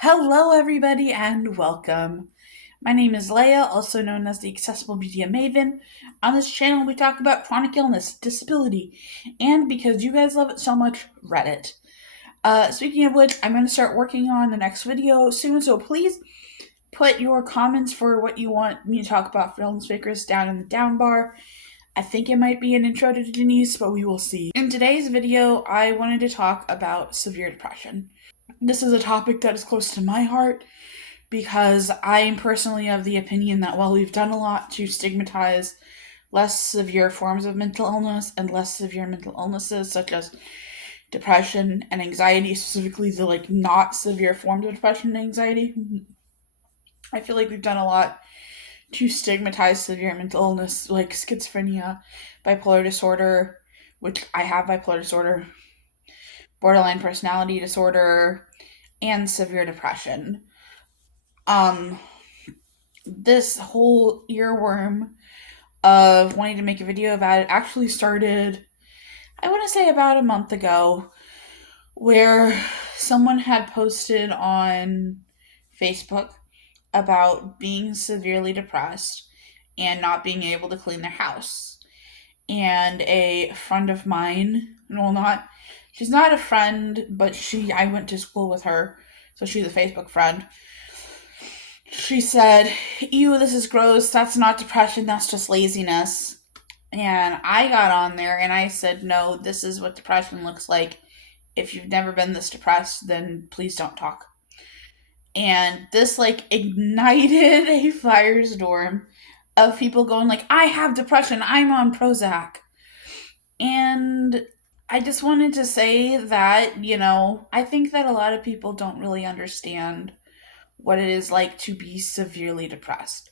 Hello, everybody, and welcome. My name is Laigha, also known as the Accessible Media Maven. On this channel, we talk about chronic illness, disability, and because you guys love it so much, Reddit. Speaking of which, I'm going to start working on the next video soon, so please put your comments for what you want me to talk about for illness fakers down in the down bar. I think it might be an intro to Denise, but we will see. In today's video, I wanted to talk about severe depression. This is a topic that is close to my heart because I am personally of the opinion that while we've done a lot to stigmatize less severe forms of mental illness and less severe mental illnesses such as depression and anxiety, specifically the not severe forms of depression and anxiety, I feel like we've done a lot to stigmatize severe mental illness like schizophrenia, bipolar disorder, which I have bipolar disorder, borderline personality disorder, and severe depression. Um, this whole earworm of wanting to make a video about it actually started, I want to say, about a month ago, where someone had posted on Facebook about being severely depressed and not being able to clean their house. And a friend of mine, well, she's not a friend, but I went to school with her, so she's a Facebook friend. She said, "Ew, this is gross. That's not depression. That's just laziness." And I got on there and I said, "No, this is what depression looks like. If you've never been this depressed, then please don't talk." And this ignited a firestorm of people going "I have depression. I'm on Prozac." And I just wanted to say that, I think that a lot of people don't really understand what it is like to be severely depressed.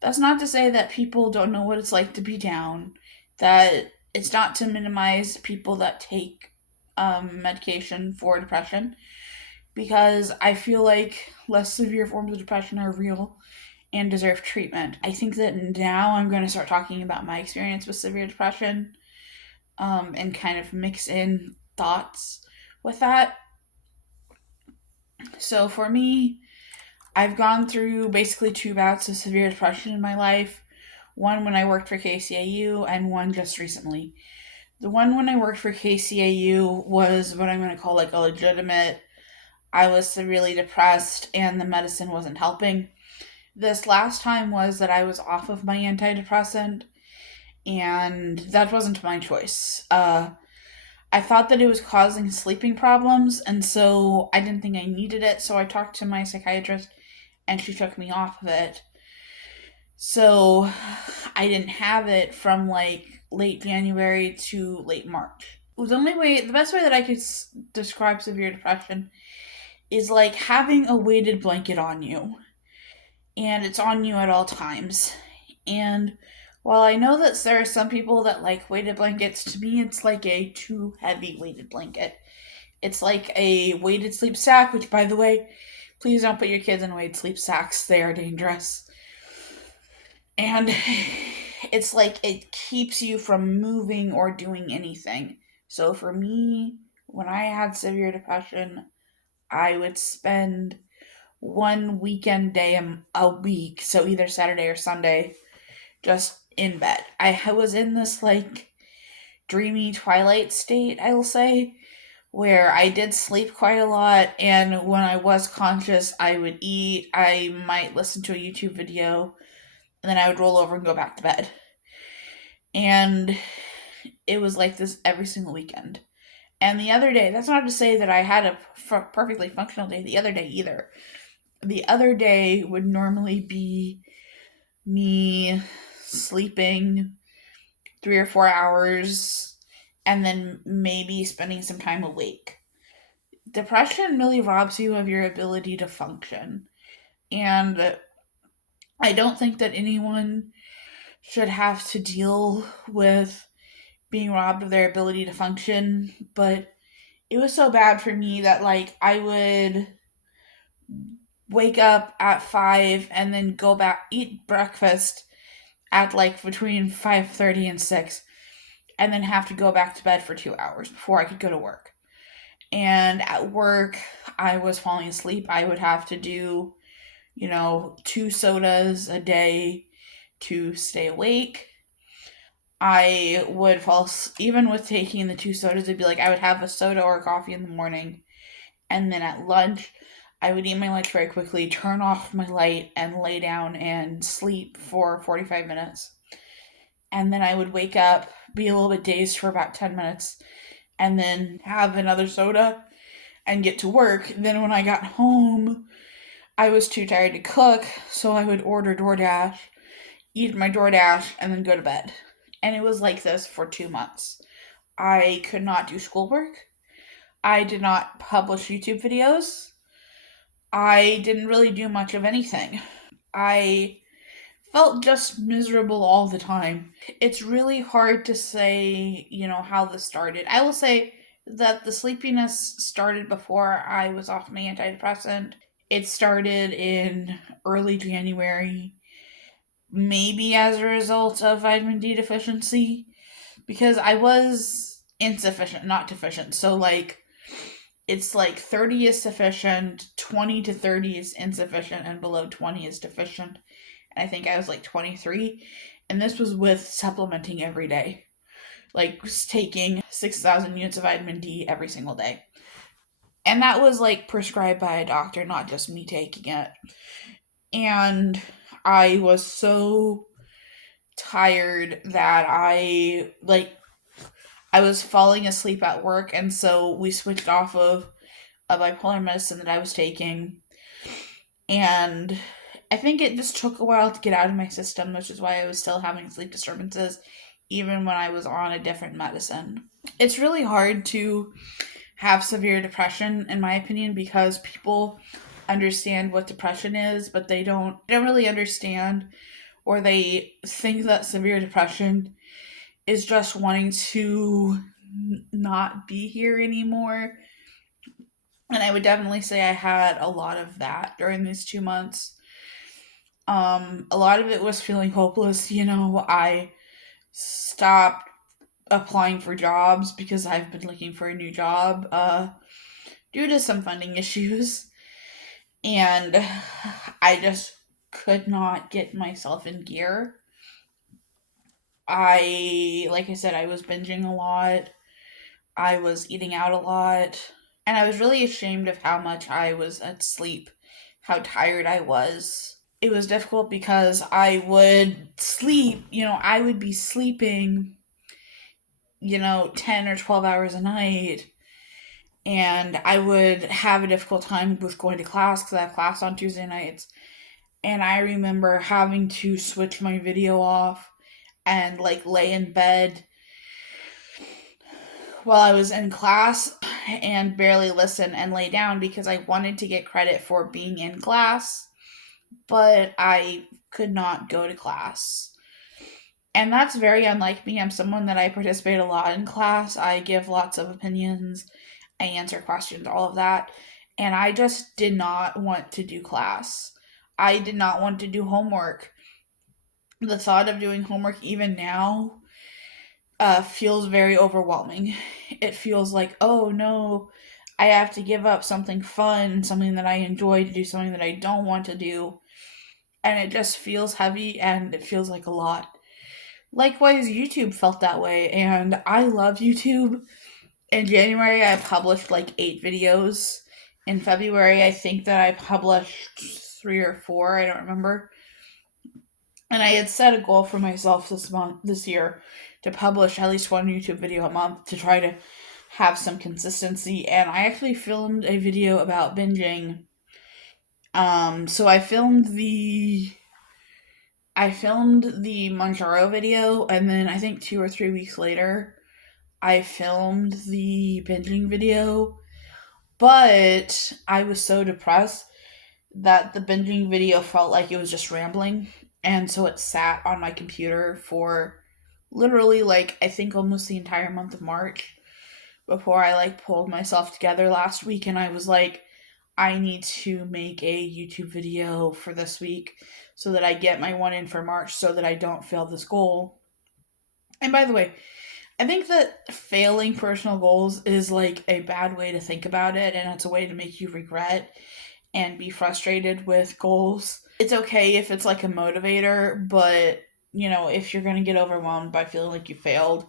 That's not to say that people don't know what it's like to be down, that it's not to minimize people that take medication for depression, because I feel like less severe forms of depression are real and deserve treatment. I think that now I'm going to start talking about my experience with severe depression and kind of mix in thoughts with that. So for me, I've gone through basically two bouts of severe depression in my life. One when I worked for KCAU, and one just recently. The one when I worked for KCAU was what I'm going to call a legitimate, I was severely depressed and the medicine wasn't helping. This last time was that I was off of my antidepressant, and that wasn't my choice. I thought that it was causing sleeping problems, and so I didn't think I needed it, so I talked to my psychiatrist and she took me off of it. So I didn't have it from late January to late March. The best way that I could describe severe depression is like having a weighted blanket on you, and it's on you at all times. And while I know that there are some people that like weighted blankets, to me it's like a too heavy weighted blanket. It's like a weighted sleep sack, which, by the way, please don't put your kids in weighted sleep sacks. They are dangerous. And it's like it keeps you from moving or doing anything. So for me, when I had severe depression, I would spend one weekend day a week, so either Saturday or Sunday, just in bed. I was in this dreamy twilight state, I will say, where I did sleep quite a lot, and when I was conscious, I would eat, I might listen to a YouTube video, and then I would roll over and go back to bed. And it was like this every single weekend. And the other day, that's not to say that I had a perfectly functional day the other day either. The other day would normally be me sleeping 3 or 4 hours and then maybe spending some time awake. Depression really robs you of your ability to function. And I don't think that anyone should have to deal with being robbed of their ability to function, but it was so bad for me that I would wake up at 5 and then go back, eat breakfast at between 5:30 and 6, and then have to go back to bed for 2 hours before I could go to work. And at work, I was falling asleep. I would have to do, 2 sodas a day to stay awake. I would even with taking the 2 sodas, it'd be like I would have a soda or coffee in the morning. And then at lunch, I would eat my lunch very quickly, turn off my light, and lay down and sleep for 45 minutes. And then I would wake up, be a little bit dazed for about 10 minutes, and then have another soda and get to work. Then when I got home, I was too tired to cook, so I would order DoorDash, eat my DoorDash, and then go to bed. And it was like this for 2 months. I could not do schoolwork. I did not publish YouTube videos. I didn't really do much of anything. I felt just miserable all the time. It's really hard to say, how this started. I will say that the sleepiness started before I was off my antidepressant. It started in early January, maybe as a result of vitamin D deficiency, because I was insufficient, not deficient. So, like, it's like 30 is sufficient, 20 to 30 is insufficient, and below 20 is deficient. And I think I was like 23. And this was with supplementing every day, like taking 6,000 units of vitamin D every single day. And that was like prescribed by a doctor, not just me taking it. And I was so tired that I was falling asleep at work, and so we switched off of a bipolar medicine that I was taking. And I think it just took a while to get out of my system, which is why I was still having sleep disturbances even when I was on a different medicine. It's really hard to have severe depression, in my opinion, because people understand what depression is, but they don't really understand, or they think that severe depression is just wanting to not be here anymore. And I would definitely say I had a lot of that during these 2 months. A lot of it was feeling hopeless. I stopped applying for jobs because I've been looking for a new job due to some funding issues. And I just could not get myself in gear. Like I said, I was binging a lot. I was eating out a lot. And I was really ashamed of how much I was asleep, how tired I was. It was difficult because I would sleep, I would be sleeping, 10 or 12 hours a night. And I would have a difficult time with going to class because I have class on Tuesday nights. And I remember having to switch my video off and like lay in bed while I was in class and barely listen and lay down because I wanted to get credit for being in class, but I could not go to class. And that's very unlike me. I'm someone that I participate a lot in class. I give lots of opinions. I answer questions, all of that. And I just did not want to do class. I did not want to do homework. The thought of doing homework, even now, feels very overwhelming. It feels like, oh no, I have to give up something fun, something that I enjoy to do something that I don't want to do. And it just feels heavy and it feels like a lot. Likewise, YouTube felt that way, and I love YouTube. In January, I published like 8 videos. In February, I think that I published 3 or 4, I don't remember. And I had set a goal for myself this year, to publish at least one YouTube video a month to try to have some consistency. And I actually filmed a video about binging. So I filmed the Manjaro video, and then I think 2 or 3 weeks later, I filmed the binging video. But I was so depressed that the binging video felt like it was just rambling. And so it sat on my computer for literally, like, I think almost the entire month of March before I, like, pulled myself together last week. And I was like, I need to make a YouTube video for this week so that I get my one in for March so that I don't fail this goal. And by the way, I think that failing personal goals is like a bad way to think about it, and it's a way to make you regret and be frustrated with goals. It's okay if it's like a motivator, but if you're going to get overwhelmed by feeling like you failed,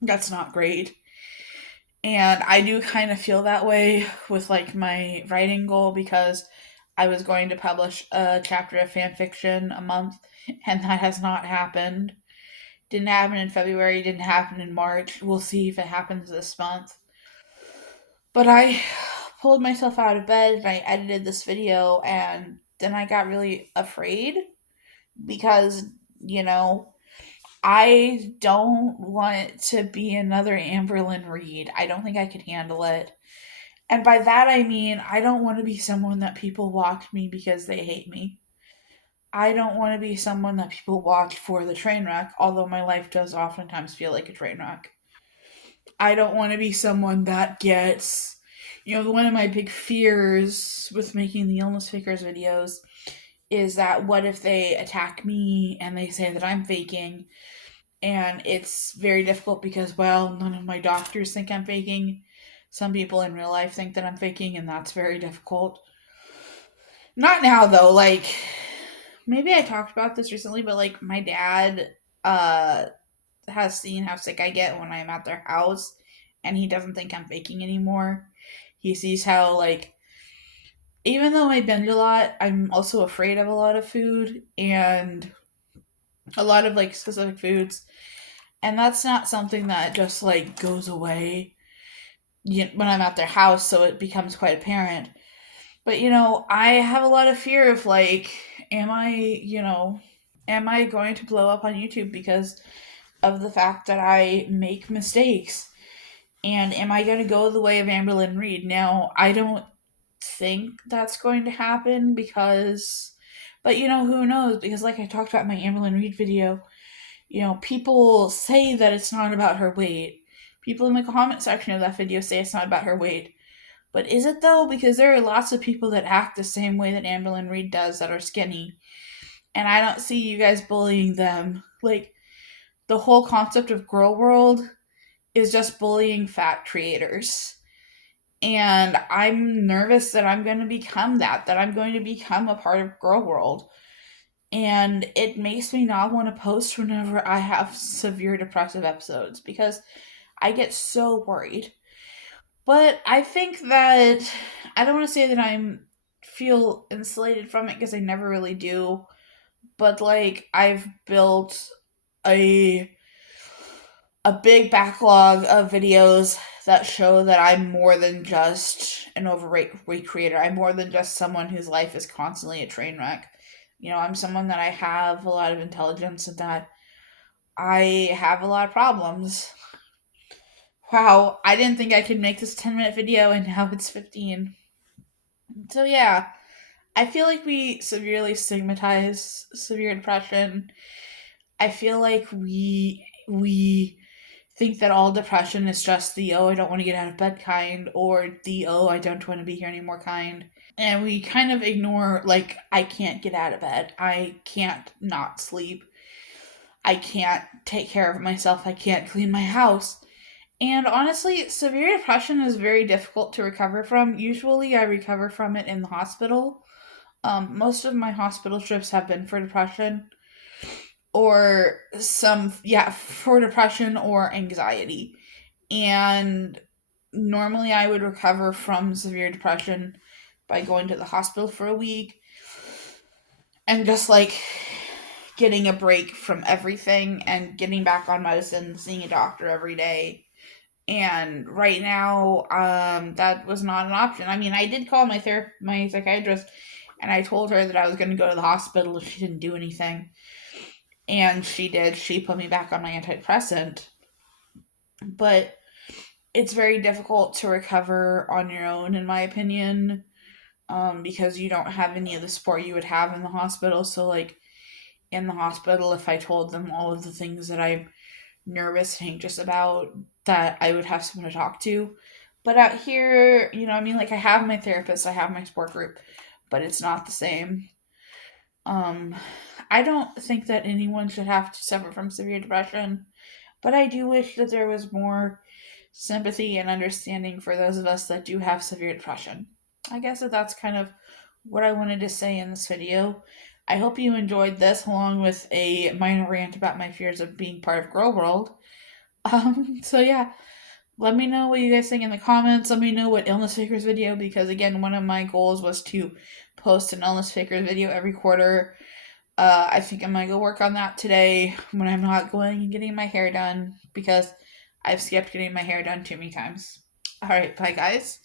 that's not great. And I do kind of feel that way with like my writing goal because I was going to publish a chapter of fan fiction a month, and that has not happened. Didn't happen in February, didn't happen in March. We'll see if it happens this month. But I pulled myself out of bed and I edited this video, and then I got really afraid because, you know, I don't want it to be another Amberlyn Reed. I don't think I could handle it. And by that I mean I don't want to be someone that people watch me because they hate me. I don't want to be someone that people watch for the train wreck, although my life does oftentimes feel like a train wreck. I don't want to be someone that gets, one of my big fears with making the illness fakers videos is that what if they attack me and they say that I'm faking? And it's very difficult because, well, none of my doctors think I'm faking. Some people in real life think that I'm faking, and that's very difficult. Not now, though. Like, maybe I talked about this recently, but like, my dad uh, has seen how sick I get when I'm at their house, and he doesn't think I'm faking anymore. He sees how, like, even though I binge a lot, I'm also afraid of a lot of food and a lot of like specific foods. And that's not something that just like goes away when I'm at their house, so it becomes quite apparent. But I have a lot of fear of like, am I, am I going to blow up on YouTube because of the fact that I make mistakes? And am I going to go the way of Amberlyn Reed? Now, I don't think that's going to happen because, but who knows? Because, like I talked about in my Amberlyn Reed video, people say that it's not about her weight. People in the comment section of that video say it's not about her weight. But is it though? Because there are lots of people that act the same way that Amberlyn Reed does that are skinny. And I don't see you guys bullying them. Like, the whole concept of Girl World is just bullying fat creators. And I'm nervous that I'm going to become that I'm going to become a part of Girl World. And it makes me not want to post whenever I have severe depressive episodes because I get so worried. But I think that I don't want to say that I'm feel insulated from it because I never really do. But like I've built a a big backlog of videos that show that I'm more than just an overweight creator. I'm more than just someone whose life is constantly a train wreck. I'm someone that I have a lot of intelligence and that I have a lot of problems. Wow, I didn't think I could make this 10-minute video and now it's 15. So yeah, I feel like we severely stigmatize severe depression. I feel like we think that all depression is just the oh I don't want to get out of bed kind or the oh I don't want to be here anymore kind. And we kind of ignore like I can't get out of bed. I can't not sleep. I can't take care of myself. I can't clean my house. And honestly, severe depression is very difficult to recover from. Usually I recover from it in the hospital. Most of my hospital trips have been for depression or for depression or anxiety. And normally I would recover from severe depression by going to the hospital for a week and just like getting a break from everything and getting back on medicine, seeing a doctor every day. And right now, that was not an option. I mean, I did call my psychiatrist, and I told her that I was going to go to the hospital if she didn't do anything. And she did. She put me back on my antidepressant. But it's very difficult to recover on your own, in my opinion, because you don't have any of the support you would have in the hospital. So, like, in the hospital, if I told them all of the things that I'm nervous and anxious about, that I would have someone to talk to. But out here, like I have my therapist, I have my support group, but it's not the same. Um, I don't think that anyone should have to suffer from severe depression. But I do wish that there was more sympathy and understanding for those of us that do have severe depression. I guess that's kind of what I wanted to say in this video. I hope you enjoyed this, along with a minor rant about my fears of being part of Girl World. So yeah, let me know what you guys think in the comments. Let me know what illness fakers video, because again, one of my goals was to post an illness fakers video every quarter. I think I'm gonna go work on that today when I'm not going and getting my hair done, because I've skipped getting my hair done too many times. All right, bye guys.